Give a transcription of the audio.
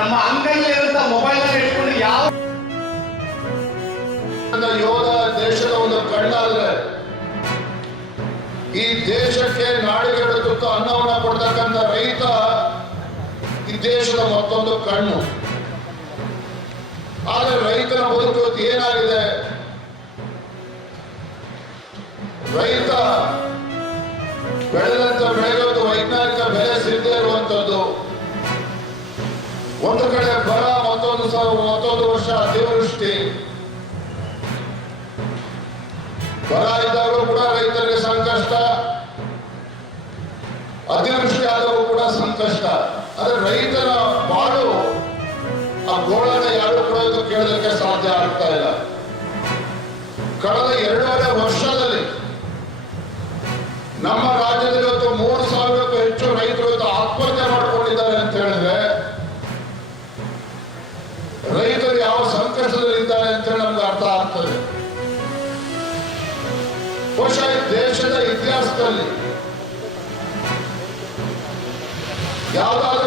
ನಮ್ಮ ಅಂಗೈಯಲ್ಲಿರುವಂತ ಮೊಬೈಲ್ ಅನ್ನು ಇಟ್ಕೊಂಡು ಯಾವ ಯೋಧ ದೇಶದ ಒಂದು ಕಣ್ಣಾದ್ರೆ ಈ ದೇಶಕ್ಕೆ ನಾಡಿಗೆರಡು ತುತ್ತು ಅನ್ನವನ್ನ ಕೊಡ್ತಕ್ಕಂಥ ರೈತ ಈ ದೇಶದ ಮತ್ತೊಂದು ಕಣ್ಣು. ಆದ್ರೆ ರೈತನ ಬದುಕು ಏನಾಗಿದೆ? ರೈತ ಬೆಳೆದಂತ ಬೆಳೆಯೋದು ವೈಜ್ಞಾನಿಕ ಬೆಲೆ ಸಿಗದೆ ಇರುವಂತದ್ದು. ಒಂದು ಕಡೆ ಬರ, ಮತ್ತೊಂದು ವರ್ಷ ಅತಿವೃಷ್ಟಿ. ಬರ ಇದ್ದಾಗಲೂ ಕೂಡ ರೈತರಿಗೆ ಸಂಕಷ್ಟ, ಅತಿವೃಷ್ಟಿ ಆದರೂ ಕೂಡ ಸಂಕಷ್ಟ. ಆದ್ರೆ ರೈತರ ಬಾಳು ಆ ಗೋಳನ ಯಾರು ಕೂಡ ಇದು ಕೇಳೋದಕ್ಕೆ ಸಾಧ್ಯ ಆಗ್ತಾ ಇಲ್ಲ. ಕಳೆದ 2.5 ವರ್ಷದಲ್ಲಿ ನಮ್ಮ ರಾಜ್ಯದಲ್ಲಿ ಇವತ್ತು 3,000ಕ್ಕೂ ಹೆಚ್ಚು ರೈತರು ಇವತ್ತು ಆತ್ಮಹತ್ಯೆ ಮಾಡಿಕೊಂಡಿದ್ದಾರೆ ಅಂತ ಹೇಳಿದ್ರೆ ರೈತರು ಯಾವ ಸಂಕಷ್ಟದಲ್ಲಿದ್ದಾರೆ ಅಂತ ಹೇಳಿ ನಮ್ಗೆ ಅರ್ಥ ಆಗ್ತದೆ. ಬಹುಶಃ ಈ ದೇಶದ ಇತಿಹಾಸದಲ್ಲಿ ಯಾವ್ದಾದ್ರು